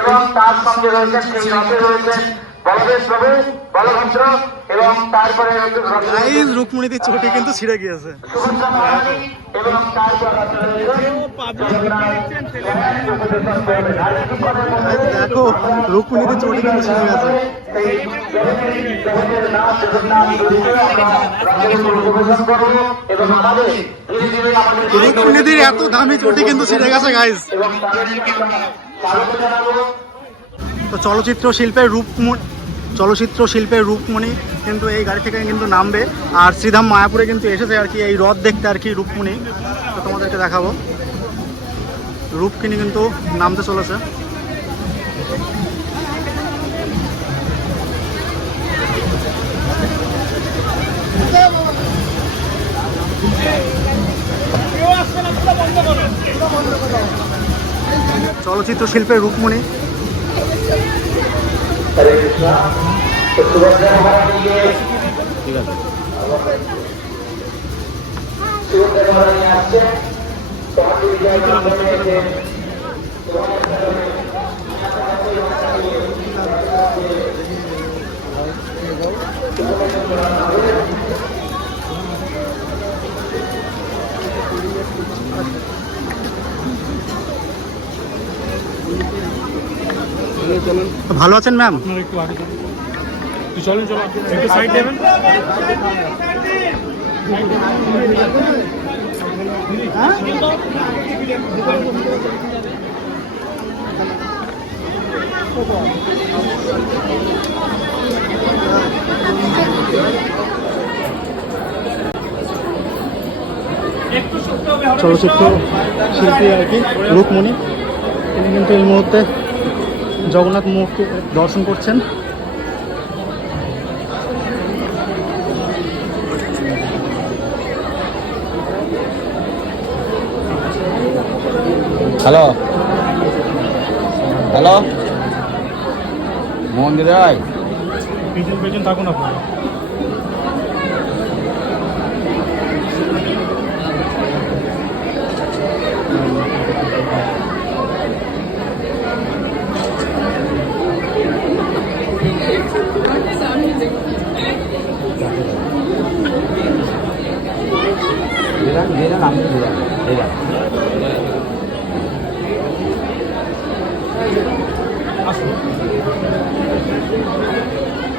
এবং তার সঙ্গে রয়েছেন সেই রথে রয়েছেন বলদেব প্রভু, বলভদ্র এবং তারপরে রুকমণিদের চটি কিন্তু ছিঁড়ে গিয়েছে। এবং দেখো রুকমণিদের চটি কিন্তু ছিঁড়ে গেছে। রুকমণিদের এত দামি চটি কিন্তু ছিঁড়ে গেছে গাইস। তো চলচ্চিত্র শিল্পের রূপমণি কিন্তু এই গাড়ি থেকে কিন্তু নামবে, আর শ্রীধাম মায়াপুরে কিন্তু এসেছে আর কি এই রথ দেখতে আর কি রূপমণি। তো তোমাদেরকে দেখাবো, রূপকিনী কিন্তু নামতে চলেছে। চলচ্চিত্র শিল্পের রূপমণি। ঠিক আছে, ভালো আছেন ম্যাম? একটু আগে চলুন, একটু সাইড দেবেন। চলচ্চিত্র শিল্পী আর কি রূপমণি, তিনি কিন্তু এই মুহূর্তে জগন্নাথ মূর্তি দর্শন করছেন। হ্যালো হ্যালো মন্দিরে আয়, পেছন থাকুন আপনারা।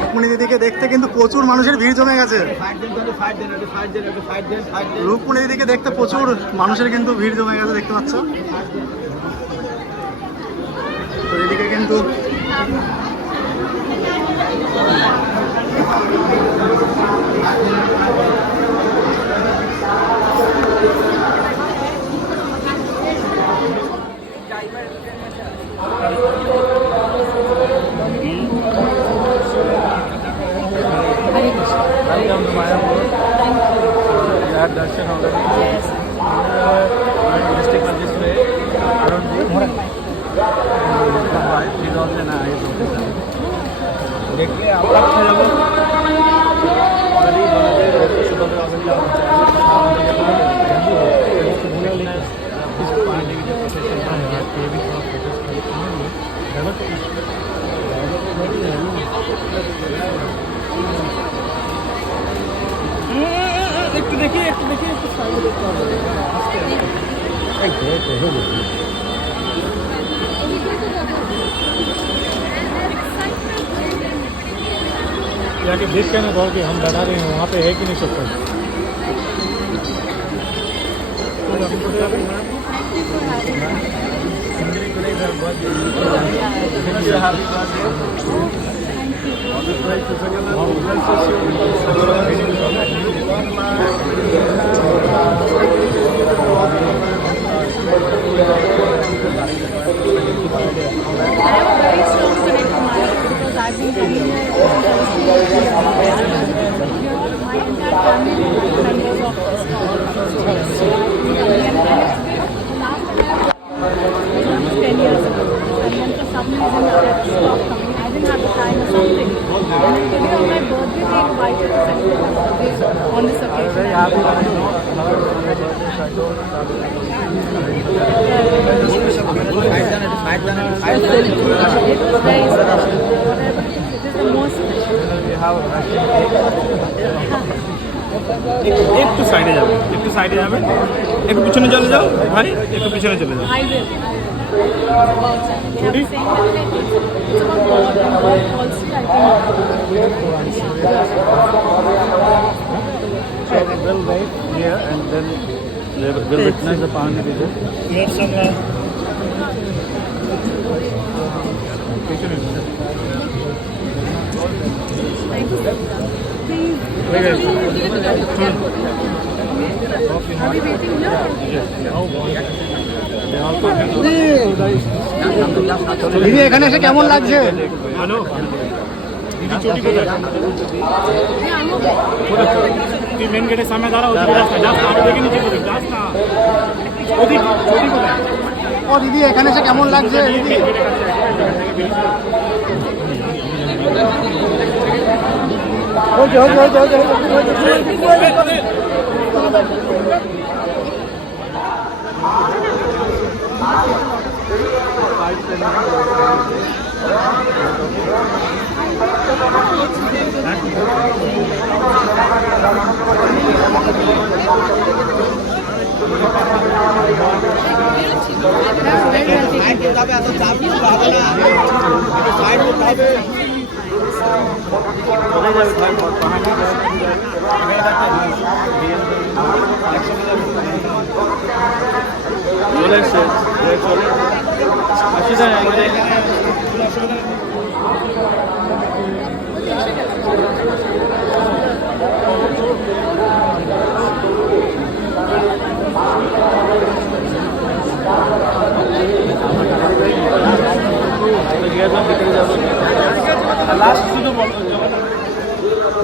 রুকমণি দিদিকে দেখতে কিন্তু প্রচুর মানুষের ভিড় জমে গেছে। রুকমণি দিদিকে দেখতে প্রচুর মানুষের কিন্তু ভিড় জমে গেছে, দেখতে পাচ্ছ। তো এদিকে কিন্তু दर्शन डिस्ट्रिक्ट मजिस्ट्रेट अरुण जी देखिए आप একটু দেখি একটু সাইডে দেখতে হবে। देख के ना दौड़ के हम बैठा रहे हैं, वहाँ पे है कि नहीं सकता। একটু সাইডে যাবে, একটু সাইডে যাবে, একটু পিছনে চলে যাও ভাই, একটু পিছনে চলে যাও। We'll wait here and then we'll witness the Pahani visit. দিদি এখানে এসে কেমন লাগছে? হ্যালো দিদি, চটি কোথায়? তুই মেন গেটের সামনে দাঁড়া, ওদিকে যাস না, যাস না, আরো দেখে নিচে যাস না, ওদিক চটি কোথায়? ও দিদি এখানে এসে কেমন লাগছে দিদি?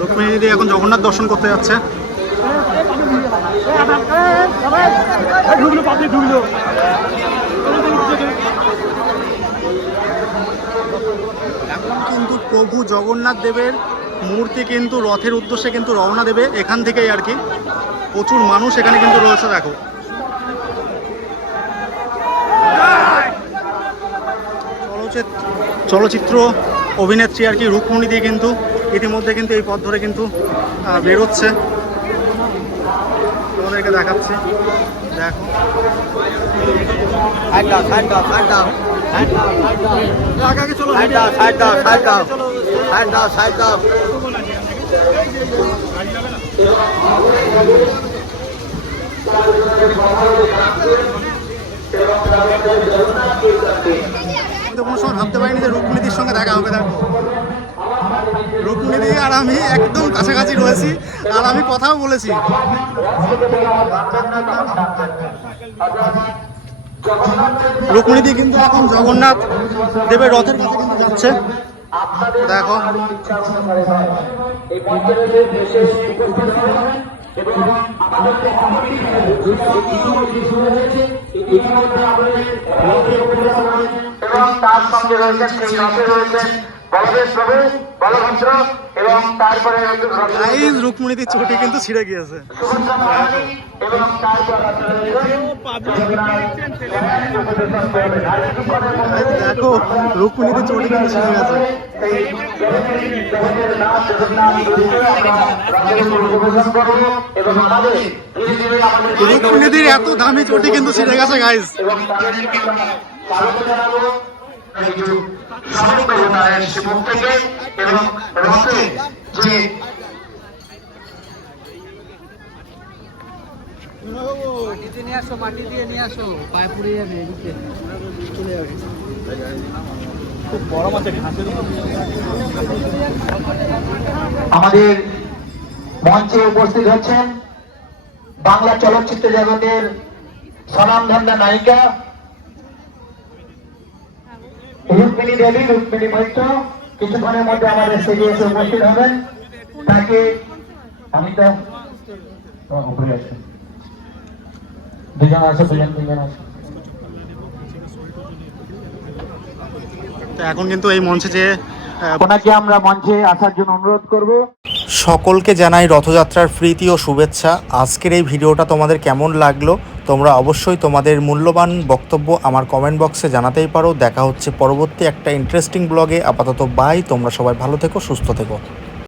রুক্মিণী দিদি এখন জগন্নাথ দর্শন করতে যাচ্ছে। কিন্তু প্রভু জগন্নাথ দেবের মূর্তি কিন্তু রথের উদ্দেশ্যে কিন্তু রওনা দেবে এখান থেকেই আর কি। প্রচুর মানুষ এখানে কিন্তু রয়েছে, দেখো। চলচ্চিত্র অভিনেত্রী আর কি রুক্মিণী দিয়ে কিন্তু ইতিমধ্যে কিন্তু এই পথ ধরে কিন্তু বেরোচ্ছে, তোমাদেরকে দেখাচ্ছি। দেখো কোনো সময় ভাবতে পারিনি যে রুক্মিণীর সঙ্গে দেখা হবে। দেখো রুক্মিণী আর আমি একদম কাছাকাছি রয়েছি, আর আমি কথাও বলেছি। রুক্মিণী কিন্তু এখন জগন্নাথ দেবের রথের কাছে কিন্তু যাচ্ছে, দেখো। এবং তার সঙ্গে রয়েছেন সেই রথে রয়েছেন বলদেব প্রভু, বলভদ্র এবং তারপরে রুক্মিণীর চটি কিন্তু ছিঁড়ে গিয়েছে। দেখো রুক্মিণীর চটি কিন্তু ছিঁড়ে গেছে। রুক্মিণীর এত দামি চটি কিন্তু ছিঁড়ে গেছে গাইস। মাটি দিয়ে নিয়ে আসো, পায়ে পুড়ে যাবে। আমাদের মঞ্চে উপস্থিত হচ্ছেন বাংলা চলচ্চিত্র জগতের স্বনামধন্য নায়িকা রুক্মিণী দেবী, রুক্মিণী মৈত্র। কিছুক্ষণের মধ্যে আমাদের স্টেজে এসে উপস্থিত হবেন। তাকে আমি তো দুজন আছে, দুজন আছে। এখন কিন্তু এই মঞ্চে যে ওনাকে আমরা মঞ্চে আসার জন্য অনুরোধ করব। সকলকে জানাই রথযাত্রার প্রীতি ও শুভেচ্ছা। আজকের এই ভিডিওটা তোমাদের কেমন লাগলো তোমরা অবশ্যই তোমাদের মূল্যবান বক্তব্য আমার কমেন্ট বক্সে জানাতেই পারো। দেখা হচ্ছে পরবর্তী একটা ইন্টারেস্টিং ব্লগে। আপাতত বাই, তোমরা সবাই ভালো থেকো, সুস্থ থেকো।